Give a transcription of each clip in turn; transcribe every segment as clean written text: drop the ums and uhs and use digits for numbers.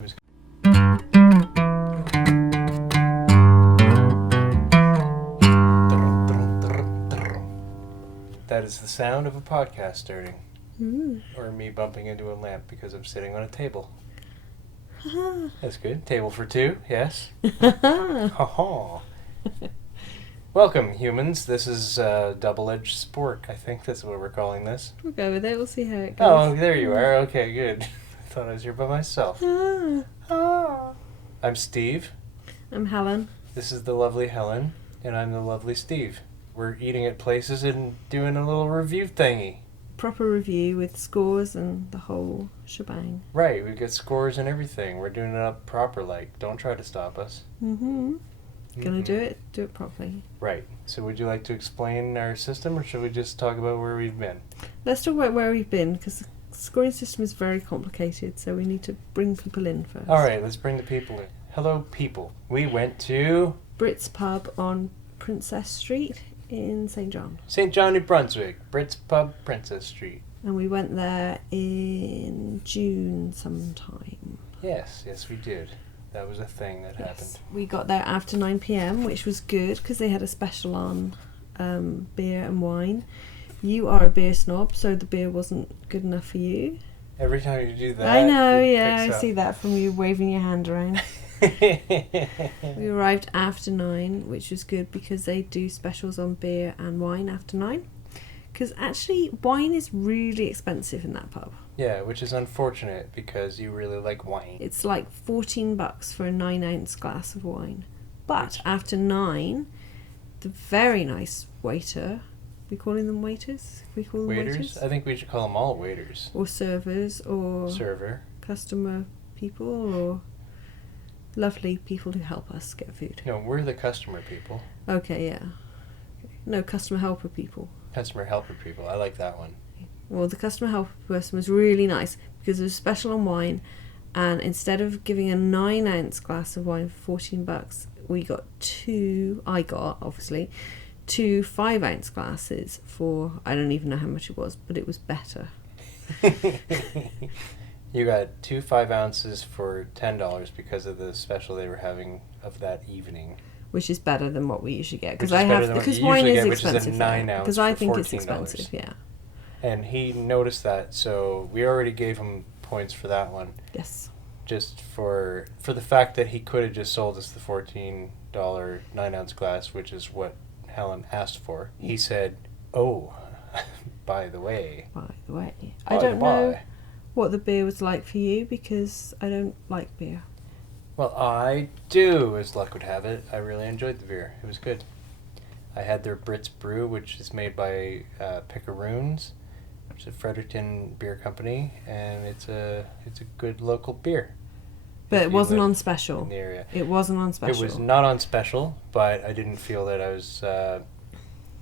That is the sound of a podcast starting. Or me bumping into a lamp because I'm sitting on a table. That's good. Table for two, yes. Ha-ha. Welcome, humans. This is double-edged spork. I think that's what we're calling this. We'll go with it. We'll see how it goes. Oh, there you are. Okay, good. I thought I was here by myself. I'm Steve. I'm Helen. This is the lovely Helen, and I'm the lovely Steve. We're eating at places and doing a little review thingy. Proper review with scores and the whole shebang. Right, we've got scores and everything. We're doing it up proper, like. Don't try to stop us. Gonna do it properly. Right. So would you like to explain our system, or should we just talk about where we've been? Let's talk about where we've been, because the scoring system is very complicated, so we need to bring people in first. Alright, let's bring the people in. Hello, people. We went to Britts pub on Princess Street in St. John. St. John, New Brunswick. Britt's pub, Princess Street. And we went there in June sometime. Yes, we did. That was a thing that happened. We got there after 9 p.m, which was good because they had a special on beer and wine. You are a beer snob, so the beer wasn't good enough for you. Every time you do that, I know, yeah, I see that from you waving your hand around. We arrived after 9, which was good because they do specials on beer and wine after 9. Because actually, wine is really expensive in that pub. Yeah, which is unfortunate because you really like wine. It's like $14 for a 9-ounce glass of wine. But after 9, the very nice waiter, we calling them waiters? We call them waiters? I think we should call them all waiters. Or servers, or server, customer people, or lovely people who help us get food. No, we're the customer people. Okay, yeah. No, customer helper people. Customer helper people. I like that one. Well, the customer helper person was really nice because it was special on wine, and instead of giving a 9-ounce glass of wine for $14, we got two 5-ounce glasses for, I don't even know how much it was, but it was better. You got 2 5-ounces for $10 because of the special they were having of that evening. Which is better than what we usually get. Because wine is expensive. Which is a 9-ounce because I think it's expensive, yeah. And he noticed that, so we already gave him points for that one. Yes. Just for the fact that he could have just sold us the $14 9-ounce glass, which is what Helen asked for. He said, "Oh, by the way." I don't know what the beer was like for you because I don't like beer. Well, I do, as luck would have it. I really enjoyed the beer. It was good. I had their Britts brew, which is made by Picaroons, which is a Fredericton beer company, and it's a good local beer. But it wasn't on special. In the area. It wasn't on special. It was not on special, but I didn't feel that I was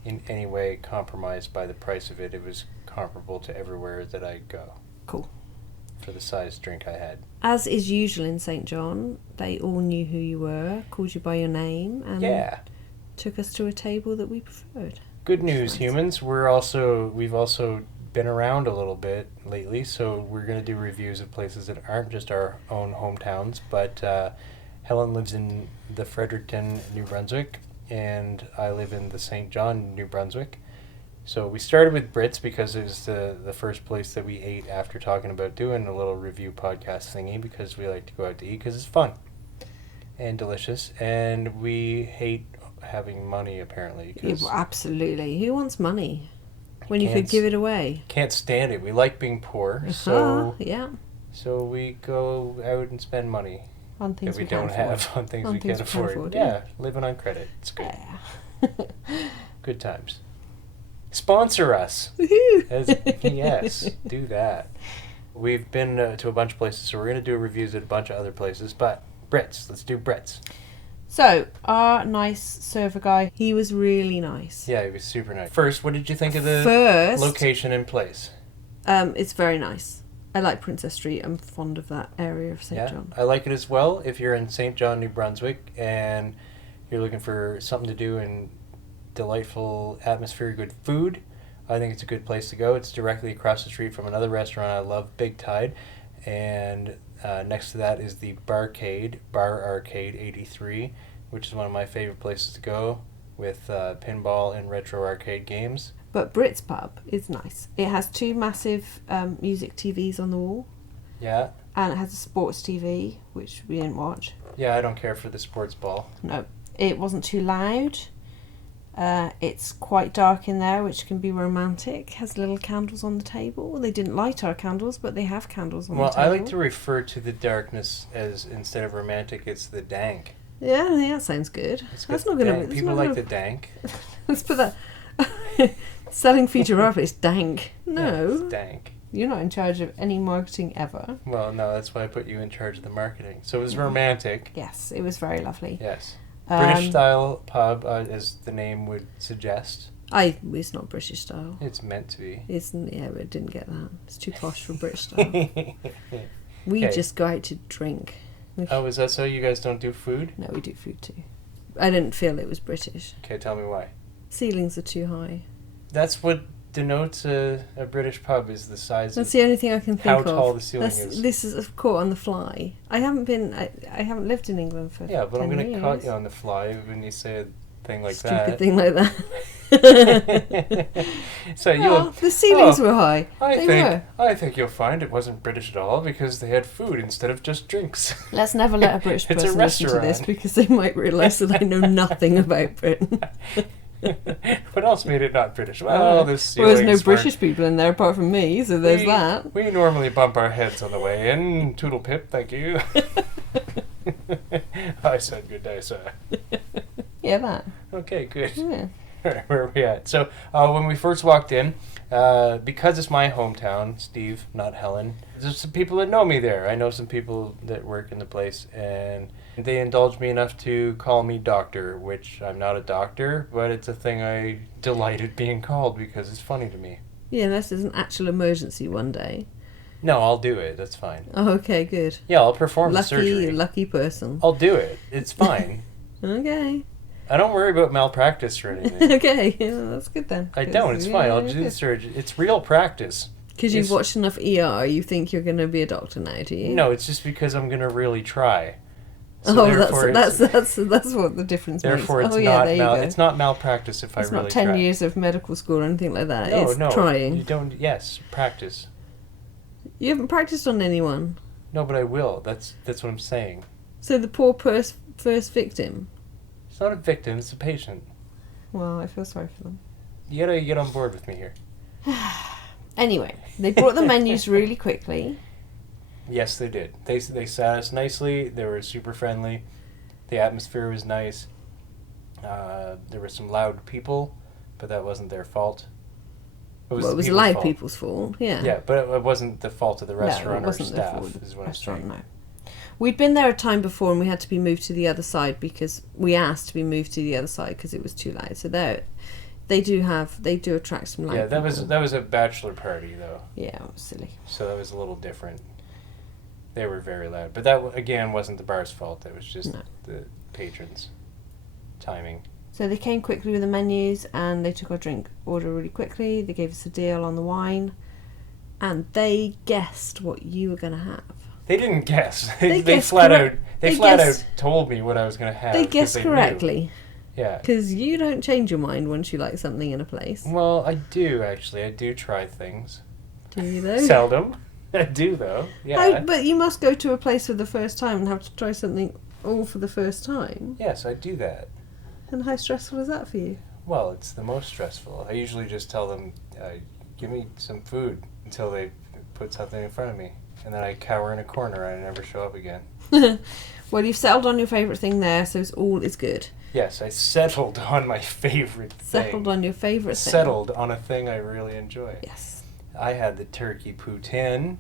in any way compromised by the price of it. It was comparable to everywhere that I go. Cool. For the size drink I had. As is usual in St. John, they all knew who you were, called you by your name, and took us to a table that we preferred. Good news, humans. We've also been around a little bit lately, so we're going to do reviews of places that aren't just our own hometowns, but Helen lives in the Fredericton, New Brunswick, and I live in the St. John, New Brunswick. So we started with Britts because it was the first place that we ate after talking about doing a little review podcast thingy, because we like to go out to eat because it's fun and delicious, and we hate having money apparently. Absolutely. Who wants money when you could give it away? Can't stand it. We like being poor, so we go out and spend money on things that we don't have, on things we can't afford. Yeah, living on credit. It's good. Yeah. Good times. Sponsor us. Yes, do that. We've been to a bunch of places, so we're going to do reviews at a bunch of other places, but Britts. Let's do Britts. So, our nice server guy, he was really nice. Yeah, he was super nice. First, what did you think of the location and place? It's very nice. I like Princess Street. I'm fond of that area of St. John. I like it as well. If you're in St. John, New Brunswick, and you're looking for something to do and delightful atmosphere, good food, I think it's a good place to go. It's directly across the street from another restaurant I love, Big Tide, and Next to that is the Bar Arcade 83, which is one of my favorite places to go with pinball and retro arcade games. But Brit's pub is nice. It has 2 massive music TVs on the wall. Yeah. And it has a sports TV, which we didn't watch. Yeah, I don't care for the sports ball. No, it wasn't too loud. It's quite dark in there, which can be romantic. Has little candles on the table. They didn't light our candles, but they have candles on the table. Well, I like to refer to the darkness as, instead of romantic, it's the dank. Yeah, that sounds good. That's not going to be... People like the dank. Let's put that... Selling feature art, it's dank. No. Yeah, it's dank. You're not in charge of any marketing ever. Well, no, that's why I put you in charge of the marketing. So it was romantic. Yes, it was very lovely. Yes. British style pub, as the name would suggest. It's not British style. It's meant to be. Yeah, but it didn't get that. It's too posh for British style. We just go out to drink. Oh, is that so? You guys don't do food? No, we do food too. I didn't feel it was British. Okay, tell me why. Ceilings are too high. That's what denotes a British pub, is the size. That's the only thing I can think of. How tall the ceiling is. This is caught on the fly. I haven't lived in England for 10 years. Yeah, but I'm going to caught you on the fly when you say a thing like Stupid that. thing like that. So the ceilings were high. I think you'll find it wasn't British at all because they had food instead of just drinks. Let's never let a British person listen to this because they might realise that I know nothing about Britain. What else made it not British? Well, there's no British people in there apart from me, so there's that. We normally bump our heads on the way in. Toodle pip, thank you. I said good day, sir. Yeah, that. Okay, good. Yeah. Where are we at? So, when we first walked in, because it's my hometown, Steve, not Helen, there's some people that know me there. I know some people that work in the place, and they indulged me enough to call me doctor, which I'm not a doctor, but it's a thing I delight at being called because it's funny to me. Yeah, unless there's an actual emergency one day. No, I'll do it. That's fine. Oh, okay, good. Yeah, I'll perform the surgery. Lucky person. I'll do it. It's fine. Okay. I don't worry about malpractice or anything. Okay, yeah, that's good then. I don't. It's fine. I'll do the surgery. It's real practice. Because you've watched enough ER, you think you're going to be a doctor now, do you? No, it's just because I'm going to really try. So that's what the difference makes. Therefore, it's it's not malpractice if I really try. It's not 10 years of medical school or anything like that. No, it's trying. You don't. Yes, practice. You haven't practiced on anyone. No, but I will. That's what I'm saying. So the poor first victim. It's not a victim. It's a patient. Well, I feel sorry for them. You gotta get on board with me here. Anyway, they brought the menus really quickly. Yes, they did. They sat us nicely. They were super friendly. The atmosphere was nice. There were some loud people, but that wasn't their fault. It was loud people's fault. Yeah. Yeah, but it wasn't the fault of the restaurant or staff. Is what I'm saying. No. We'd been there a time before, and we had to be moved to the other side because we asked to be moved to the other side because it was too loud. So they do attract some loud people. Yeah, that was a bachelor party though. Yeah, it was silly. So that was a little different. They were very loud. But that, again, wasn't the bar's fault. That was just the patrons' timing. So they came quickly with the menus, and they took our drink order really quickly. They gave us a deal on the wine, and they guessed what you were going to have. They didn't guess. They flat out told me what I was going to have. They guessed correctly. Knew. Yeah. Because you don't change your mind once you like something in a place. Well, I do, actually. I do try things. Do you, though? Seldom. I do, though. Yeah. But you must go to a place for the first time and have to try something all for the first time. Yes, I do that. And how stressful is that for you? Well, it's the most stressful. I usually just tell them, give me some food until they put something in front of me. And then I cower in a corner and I never show up again. Well, you've settled on your favourite thing there, so all is good. Yes, I settled on my favourite thing. Settled on your favourite thing. Settled on a thing I really enjoy. Yes. I had the turkey poutine.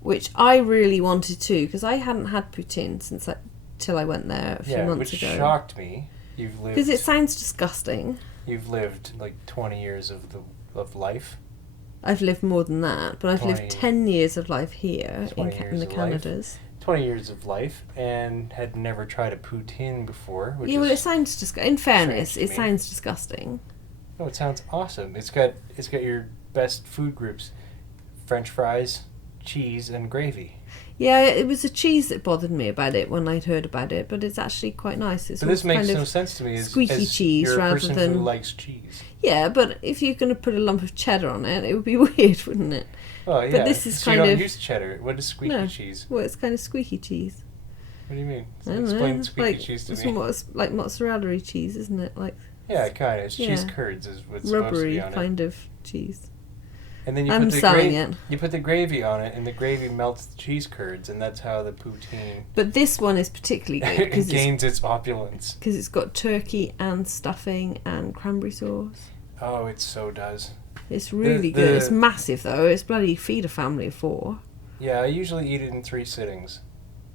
Which I really wanted to, because I hadn't had poutine till I went there a few months ago. Which shocked me. Because it sounds disgusting. You've lived like 20 years of life. I've lived more than that, but I've lived 10 years of life here in the Canadas. 20 years of life, and had never tried a poutine before. Well, it sounds disgusting. In fairness, it sounds disgusting. No, it sounds awesome. It's got your best food groups: French fries, cheese, and gravy. Yeah, it was the cheese that bothered me about it when I'd heard about it, but it's actually quite nice. It's But this makes kind no of sense to me. squeaky as cheese you're a rather person than who likes cheese. Yeah, but if you're going to put a lump of cheddar on it, it would be weird, wouldn't it? Oh yeah. But this is so kind you don't of use cheddar. What is squeaky cheese? Well, it's kind of squeaky cheese. What do you mean? I don't Explain know. squeaky cheese to me. It's like mozzarella cheese, isn't it? Like kind of. It's cheese curds is what's rubbery supposed to be on it. kind of cheese. And then you I'm put selling it. You put the gravy on it, and the gravy melts the cheese curds, and that's how the poutine. But this one is particularly good because it gains its opulence. Because it's got turkey and stuffing and cranberry sauce. Oh, it so does. It's really good. It's massive though. It's bloody feed a family of 4. Yeah, I usually eat it in 3 sittings.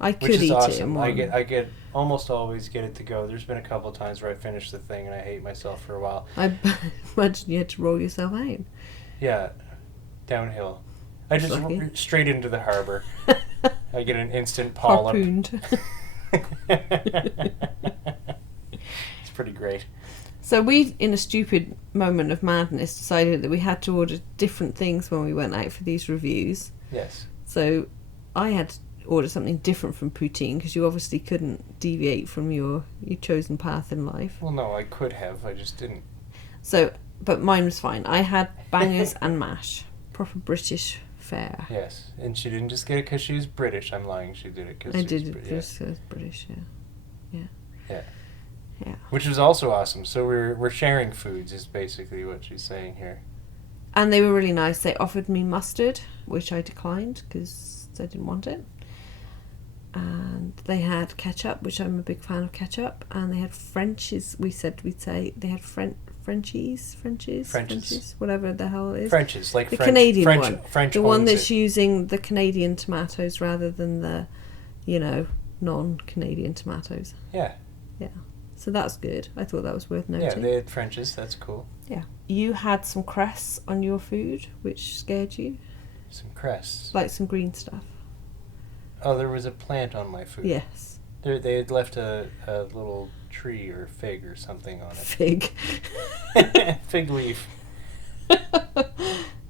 I could which is eat awesome. it in one. I get almost always get it to go. There's been a couple of times where I finish the thing and I hate myself for a while. I imagine you had to roll yourself out. Yeah, downhill. I just straight into the harbor. I get an instant polyp. Harpooned. It's pretty great. So we, in a stupid moment of madness, decided that we had to order different things when we went out for these reviews. Yes. So I had to order something different from poutine because you obviously couldn't deviate from your chosen path in life. Well, no, I could have. I just didn't. So, but mine was fine. I had bangers and mash. Proper British fare. Yes, and she didn't just get it because she was British. I'm lying. She did it because I did it because I was British, yeah. Which was also awesome. So we're sharing foods is basically what she's saying here. And they were really nice. They offered me mustard, which I declined because I didn't want it. And they had ketchup, which I'm a big fan of ketchup. And they had Frenchies. We'd say they had Frenchies, whatever the hell it is. Frenchies, like the French, Canadian French, one. French the one that's using the Canadian tomatoes rather than the, non-Canadian tomatoes. Yeah. Yeah. So that's good. I thought that was worth noting. Yeah, they had Frenchies. That's cool. Yeah. You had some cress on your food, which scared you. Some cress. Like some green stuff. Oh, there was a plant on my food. Yes. They had left a little tree or fig or something on it. Fig. Fig leaf.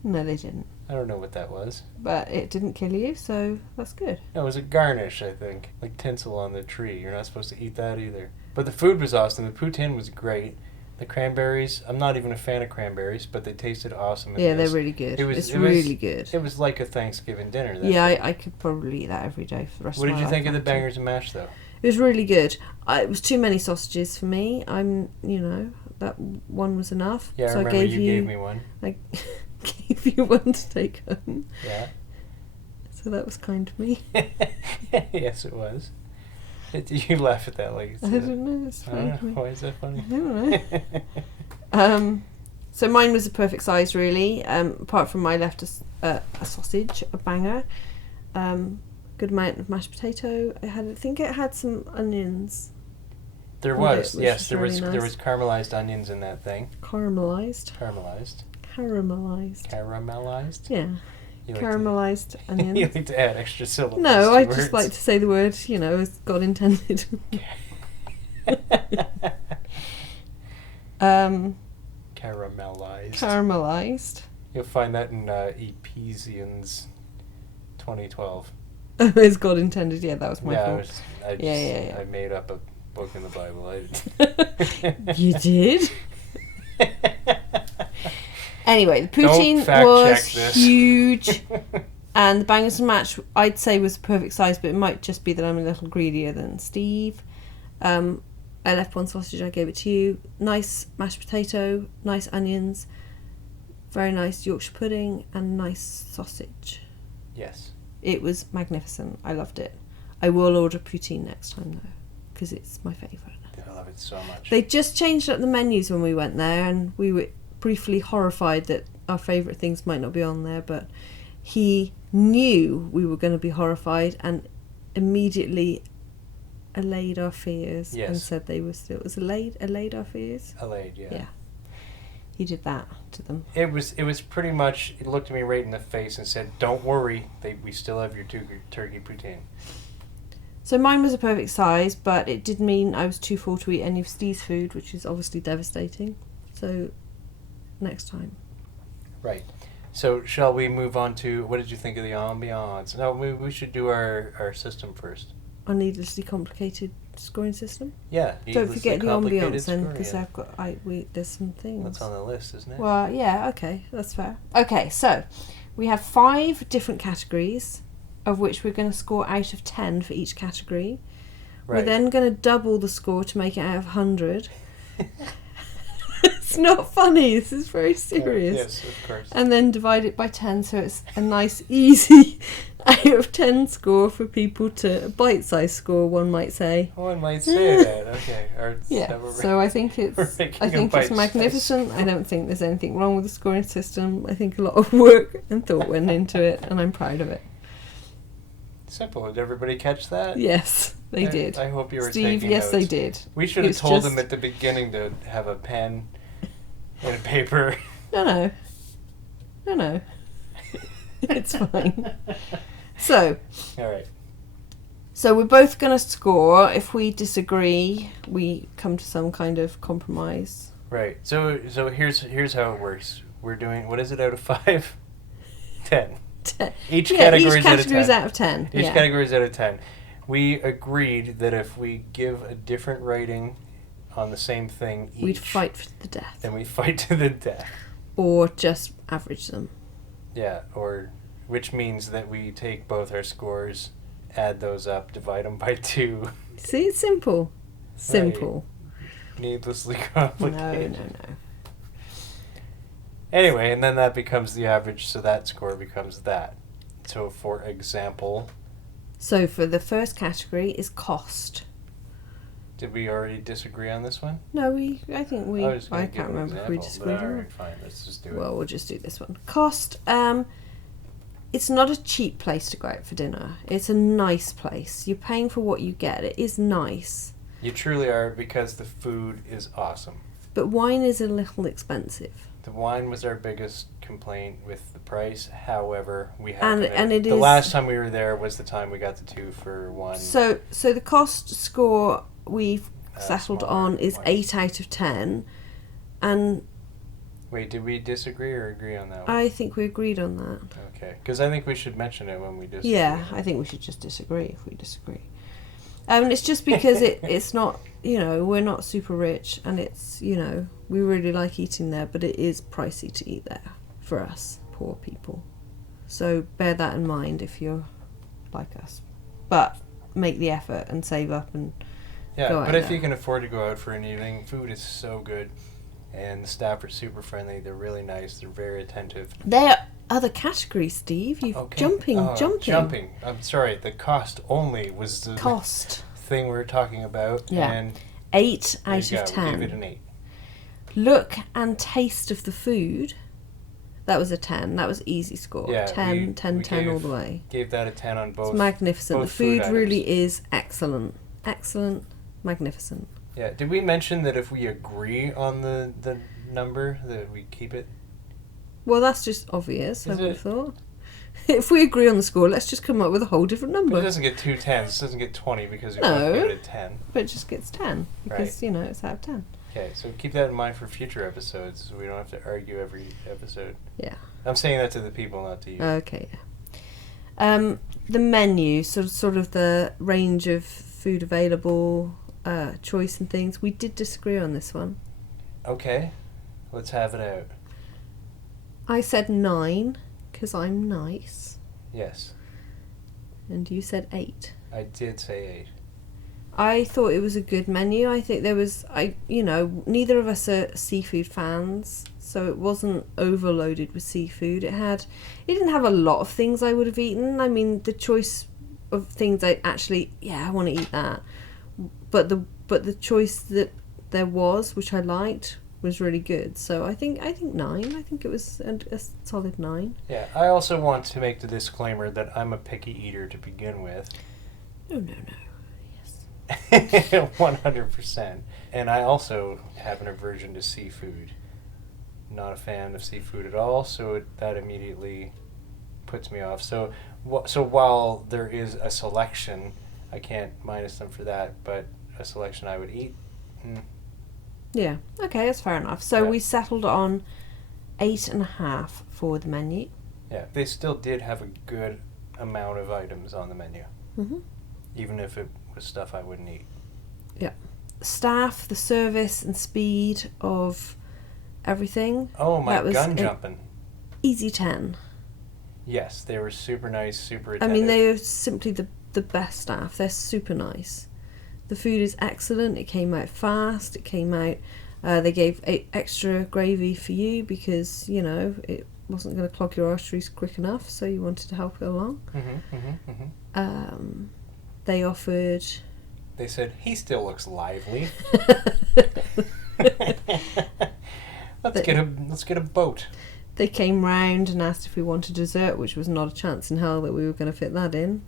No, they didn't. I don't know what that was. But it didn't kill you, so that's good. No, it was a garnish, I think. Like tinsel on the tree. You're not supposed to eat that either. But the food was awesome. The poutine was great. The cranberries, I'm not even a fan of cranberries, but they tasted awesome. Yeah, they're really good. It's really good. It was like a Thanksgiving dinner. Yeah, I could probably eat that every day for the rest of my life. What did you think of the bangers and mash, though? It was really good. It was too many sausages for me. That one was enough. Yeah, I remember you gave me one. I gave you one to take home. Yeah. So that was kind of me. Yes, it was. You laugh at that like it's... I don't know, it's funny. Why is that funny? I don't know. So mine was a perfect size, really. Apart from I left a sausage, a banger. Good amount of mashed potato. I think it had some onions. There was, yes. There was caramelized onions in that thing. Caramelized. Yeah. Caramelized onions. You like to add extra syllables. No, I just like to say the word, as God intended. Caramelized. You'll find that in Ephesians 20:12. As God intended, yeah, that was my fault. I made up a book in the Bible. You did? Anyway, the poutine was huge, and the bangers and mash, I'd say, was the perfect size, but it might just be that I'm a little greedier than Steve. I left one sausage, I gave it to you. Nice mashed potato, nice onions, very nice Yorkshire pudding, and nice sausage. Yes. It was magnificent. I loved it. I will order poutine next time, though, because it's my favourite. I love it so much. They just changed up the menus when we went there, and we were briefly horrified that our favourite things might not be on there, but he knew we were going to be horrified and immediately allayed our fears. Yes. And said they were still... Was allayed our fears? Allayed, yeah. Yeah. He did that to them. It was pretty much... It looked at me right in the face and said, "Don't worry, we still have your turkey poutine." So mine was a perfect size, but it did mean I was too full to eat any of Steve's food, which is obviously devastating. So... next time. Right. So shall we move on to, what did you think of the ambiance? No, we should do our system first. A needlessly complicated scoring system. Yeah. Don't forget the ambiance then, because yeah. I've got there's some things. That's on the list, isn't it? Well, yeah, okay, that's fair. Okay, so we have 5 different categories, of which we're going to score out of 10 for each category. Right. We're then going to double the score to make it out of 100. It's not funny, this is very serious. Yes, of course. And then divide it by 10, so it's a nice, easy out of 10 score for people to, a bite-sized score, one might say. One might say that, okay. Yeah, so I think it's magnificent. I don't think there's anything wrong with the scoring system. I think a lot of work and thought went into it, and I'm proud of it. Simple. Did everybody catch that? Yes, they did. I hope you were Steve, taking yes, notes. they did. We should have told them at the beginning to have a pen and a paper. No. It's fine. So. All right. So we're both going to score. If we disagree, we come to some kind of compromise. Right. So here's how it works. We're doing, what is it out of 5? 10. 10. Each category is out of 10. Each category is out of 10. We agreed that if we give a different rating on the same thing each, we'd fight to the death. Then we fight to the death. Or just average them. Yeah, which means that we take both our scores, add those up, divide them by 2. See, it's simple. Simple. Right. Needlessly complicated. No. Anyway, and then that becomes the average, so that score becomes that. So, for example... So, for the first category is cost. Did we already disagree on this one? No, I can't remember if we disagreed or on not. it. Fine, let's just do it. Well, we'll just do this one. Cost, it's not a cheap place to go out for dinner. It's a nice place. You're paying for what you get. It is nice. You truly are, because the food is awesome. But wine is a little expensive. The wine was our biggest complaint with the price. However, we had the last time we were there was the time we got the 2 for 1. So the cost score we've settled on is 8 out of 10, and wait, did we disagree or agree on that one? I think we agreed on that. Okay, because I think we should mention it when we disagree. Yeah, I think we should just disagree if we disagree. It's just because it's not, we're not super rich, and it's, we really like eating there, but it is pricey to eat there for us, poor people. So bear that in mind if you're like us. But make the effort and save up and go out. But if there. you can afford to go out for an evening, food is so good, and the staff are super friendly. They're really nice. They're very attentive. There are other categories, Steve. Jumping. I'm sorry. The cost only was the thing we were talking about. Yeah. And 8 out of 10. We gave it an 8. Look and taste of the food. That was a 10. That was easy score. Yeah, 10 all the way. Gave that a 10 on both. It's magnificent. Both the food items. really is excellent. Excellent. Magnificent. Yeah. Did we mention that if we agree on the number, that we keep it? Well, that's just obvious, I would have thought. If we agree on the score, let's just come up with a whole different number. But it doesn't get 2 10s. It doesn't get 20 because we both gave it a 10. But it just gets 10 because, it's out of 10. Okay, so keep that in mind for future episodes, so we don't have to argue every episode. Yeah. I'm saying that to the people, not to you. Okay. The menu, sort of the range of food available, choice and things. We did disagree on this one. Okay, let's have it out. I said 9 because I'm nice. Yes. And you said 8. I did say 8. I thought it was a good menu. I think there was, neither of us are seafood fans, so it wasn't overloaded with seafood. It didn't have a lot of things I would have eaten. I mean, the choice of things I want to eat that. But the choice that there was, which I liked, was really good. So I think 9. I think it was a solid 9. Yeah, I also want to make the disclaimer that I'm a picky eater to begin with. No. 100%. And I also have an aversion to seafood. Not a fan of seafood at all, so that immediately puts me off. So while there is a selection, I can't minus them for that, but a selection I would eat. Yeah, okay, that's fair enough. So we settled on 8.5 for the menu. Yeah, they still did have a good amount of items on the menu. Mm-hmm. Even if it was stuff I wouldn't eat. Yeah. Staff, the service and speed of everything. Oh, my that was gun jumping. Easy 10. Yes, they were super nice, super I attentive. mean, they are simply the best staff. They're super nice. The food is excellent. It came out fast. It came out... they gave extra gravy for you because, you know, it wasn't going to clog your arteries quick enough, so you wanted to help it along. They offered... They said, he still looks lively. Let's get a boat. They came round and asked if we wanted dessert, which was not a chance in hell that we were going to fit that in.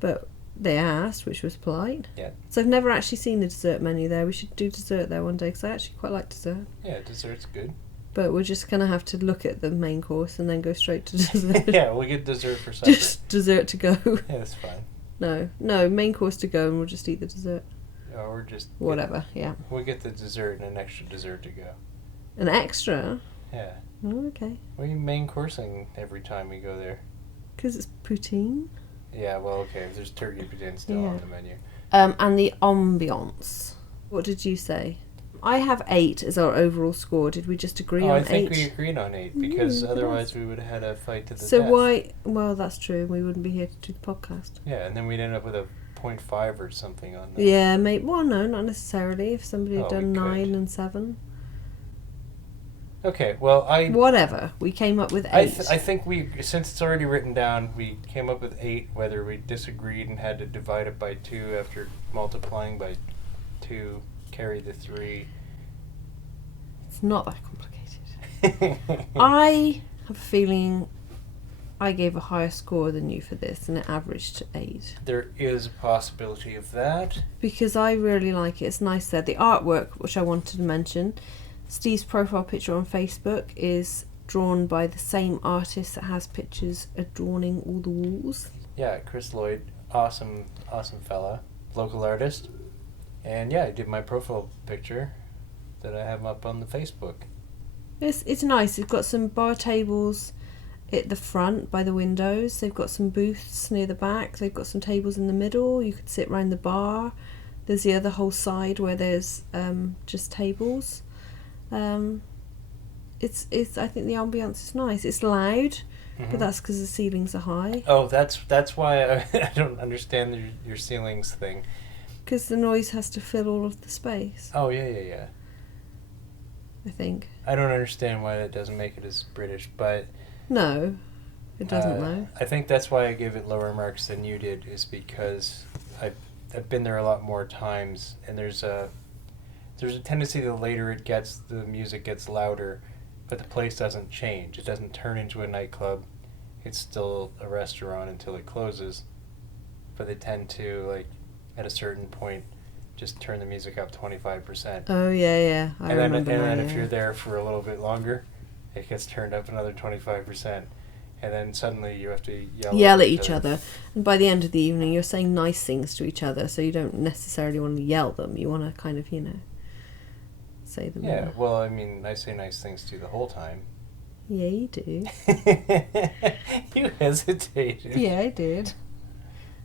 But they asked, which was polite. Yeah. So I've never actually seen the dessert menu there. We should do dessert there one day, because I actually quite like dessert. Yeah, dessert's good. But we're just going to have to look at the main course and then go straight to dessert. Yeah, we'll get dessert for supper. Just dessert to go. Yeah, that's fine. No, main course to go and we'll just eat the dessert. Or just... Whatever, yeah. We'll get the dessert and an extra dessert to go. An extra? Yeah. Oh, okay. What are you main coursing every time we go there? Because it's poutine. Yeah, well, okay. There's turkey poutine still on the menu. And the ambiance. What did you say? I have 8 as our overall score. Did we just agree on 8? I think we agreed on 8 because otherwise we would have had a fight to the death. So why... Well, that's true. We wouldn't be here to do the podcast. Yeah, and then we'd end up with a 0.5 or something on that. Yeah, mate. Well, no, not necessarily. If somebody had done we 9 could. and 7. Okay, well, Whatever. We came up with 8. I think since it's already written down, we came up with 8, whether we disagreed and had to divide it by 2 after multiplying by 2, carry the 3. It's not that complicated. I have a feeling I gave a higher score than you for this, and it averaged to 8. There is a possibility of that. Because I really like it. It's nice there. The artwork, which I wanted to mention, Steve's profile picture on Facebook is drawn by the same artist that has pictures adorning all the walls. Yeah, Chris Lloyd, awesome fella, local artist. And yeah, I did my profile picture that I have up on the Facebook. It's nice. It's got some bar tables at the front by the windows. They've got some booths near the back. They've got some tables in the middle. You could sit around the bar. There's the other whole side where there's just tables. It's I think the ambiance is nice. It's loud, but that's because the ceilings are high. Oh, that's why I don't understand your ceilings thing. Because the noise has to fill all of the space. Oh yeah. I think. I don't understand why that doesn't make it as British, but no, it doesn't. Though. I think that's why I gave it lower marks than you did, is because I've been there a lot more times, and there's a tendency the later it gets, the music gets louder, but the place doesn't change. It doesn't turn into a nightclub. It's still a restaurant until it closes. But they tend to, like, at a certain point, just turn the music up 25%. Oh, yeah. I remember and then now, if you're there for a little bit longer, it gets turned up another 25%. And then suddenly you have to yell at each other. And by the end of the evening, you're saying nice things to each other, so you don't necessarily want to yell them. You want to kind of, say them. Yeah, well, I mean, I say nice things to you the whole time. Yeah, you do. You hesitated. Yeah, I did.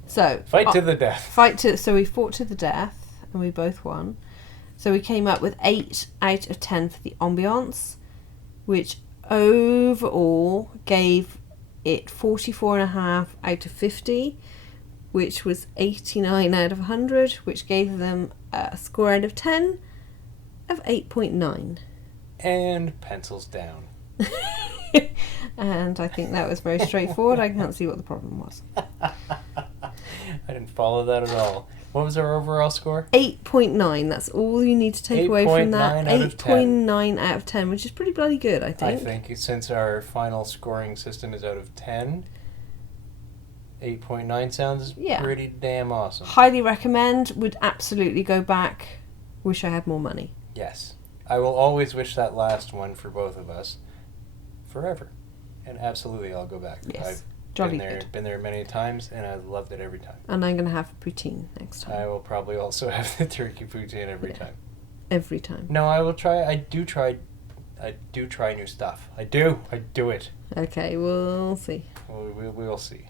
So Fight to the death. So we fought to the death, and we both won. So we came up with 8 out of 10 for the ambiance, which overall gave it 44.5 out of 50, which was 89 out of 100, which gave them a score out of 10 of 8.9. And pencils down. And I think that was very straightforward. I can't see what the problem was. I didn't follow that at all. What was our overall score? 8.9. That's all you need to take away from that. 8.9 out of 10, which is pretty bloody good, I think. I think since our final scoring system is out of 10, 8.9 sounds pretty damn awesome. Highly recommend. Would absolutely go back. Wish I had more money. Yes. I will always wish that last one for both of us. Forever. And absolutely I'll go back. Yes. I've been there many times, and I've loved it every time. And I'm going to have poutine next time. I will probably also have the turkey poutine every time. Every time. No, I will try. I do try I do try new stuff. I do it. Okay, we'll see. We'll see.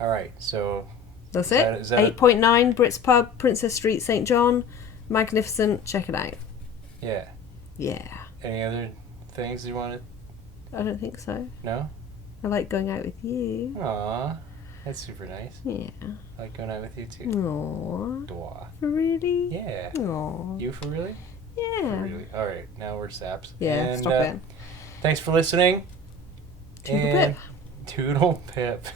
All right, so That's it. is that 8.9 Britts Pub, Princess Street, St John. Magnificent. Check it out. Yeah. Yeah. Any other things you want to? I don't think so. No. I like going out with you. Aw, that's super nice. Yeah. I like going out with you too. Aww. Dwa. For really? Yeah. Aww. You for really? Yeah. For really. All right, now we're saps. Yeah, and, stop it. Thanks for listening. Toodle pip. Toodle pip.